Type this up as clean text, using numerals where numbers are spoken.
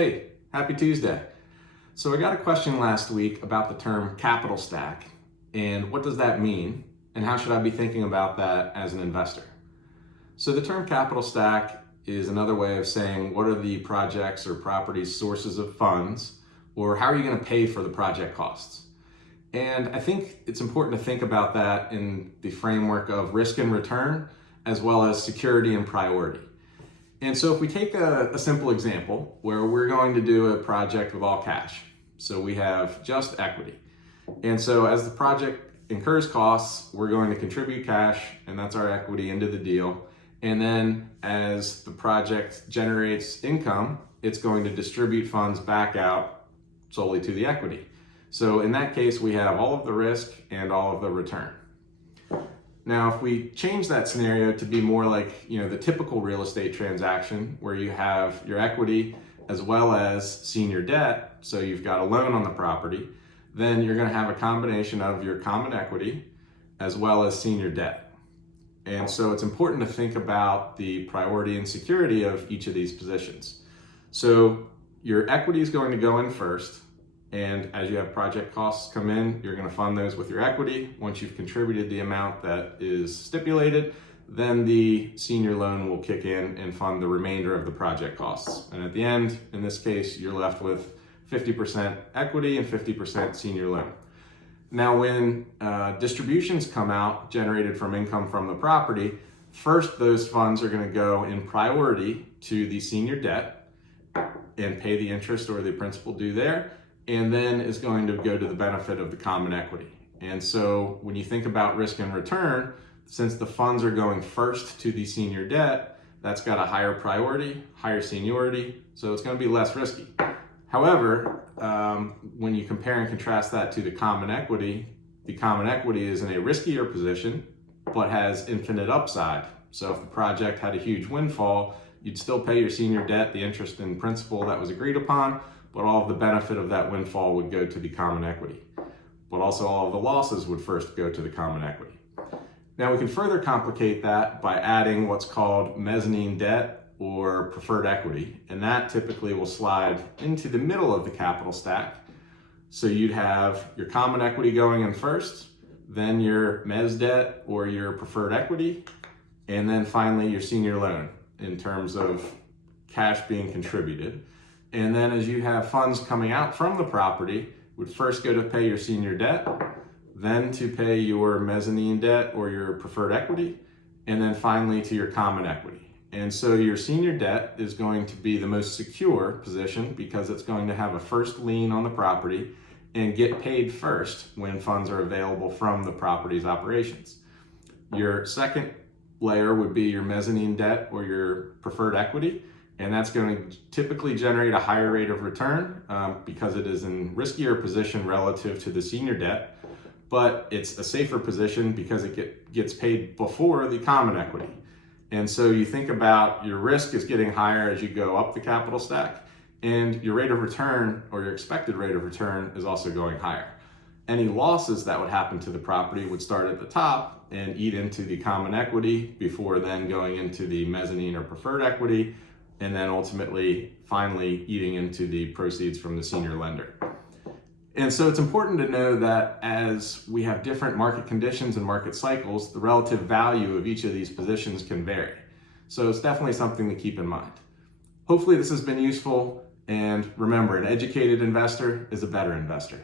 Hey, happy Tuesday. So I got a question last week about the term capital stack and what does that mean and how should I be thinking about that as an investor? So the term capital stack is another way of saying what are the projects or properties sources of funds, or how are you going to pay for the project costs? And I think it's important to think about that in the framework of risk and return as well as security and priority. And so if we take a simple example where we're going to do a project with all cash, so we have just equity. And so as the project incurs costs, we're going to contribute cash, and that's our equity into the deal. And then as the project generates income, it's going to distribute funds back out solely to the equity. So in that case, we have all of the risk and all of the return. Now, if we change that scenario to be more like, the typical real estate transaction where you have your equity as well as senior debt, so you've got a loan on the property, then you're going to have a combination of your common equity as well as senior debt. And so it's important to think about the priority and security of each of these positions. So your equity is going to go in first. And as you have project costs come in, you're going to fund those with your equity. Once you've contributed the amount that is stipulated, then the senior loan will kick in and fund the remainder of the project costs. And at the end, in this case, you're left with 50% equity and 50% senior loan. Now, when distributions come out generated from income from the property, first those funds are going to go in priority to the senior debt and pay the interest or the principal due there, and then is going to go to the benefit of the common equity. And so when you think about risk and return, since the funds are going first to the senior debt, that's got a higher priority, higher seniority, so it's going to be less risky. However, when you compare and contrast that to the common equity is in a riskier position, but has infinite upside. So if the project had a huge windfall, you'd still pay your senior debt, the interest and principal that was agreed upon, but all of the benefit of that windfall would go to the common equity. But also all of the losses would first go to the common equity. Now we can further complicate that by adding what's called mezzanine debt or preferred equity, and that typically will slide into the middle of the capital stack. So you'd have your common equity going in first, then your mezz debt or your preferred equity, and then finally your senior loan in terms of cash being contributed. And then as you have funds coming out from the property, would first go to pay your senior debt, then to pay your mezzanine debt or your preferred equity, and then finally to your common equity. And so your senior debt is going to be the most secure position because it's going to have a first lien on the property and get paid first when funds are available from the property's operations. Your second layer would be your mezzanine debt or your preferred equity. And that's going to typically generate a higher rate of return because it is in riskier position relative to the senior debt, but it's a safer position because it gets paid before the common equity. And so you think about your risk is getting higher as you go up the capital stack, and your rate of return or your expected rate of return is also going higher. Any losses that would happen to the property would start at the top and eat into the common equity before then going into the mezzanine or preferred equity, and then ultimately, finally, eating into the proceeds from the senior lender. And so it's important to know that as we have different market conditions and market cycles, the relative value of each of these positions can vary. So it's definitely something to keep in mind. Hopefully this has been useful, and remember, an educated investor is a better investor.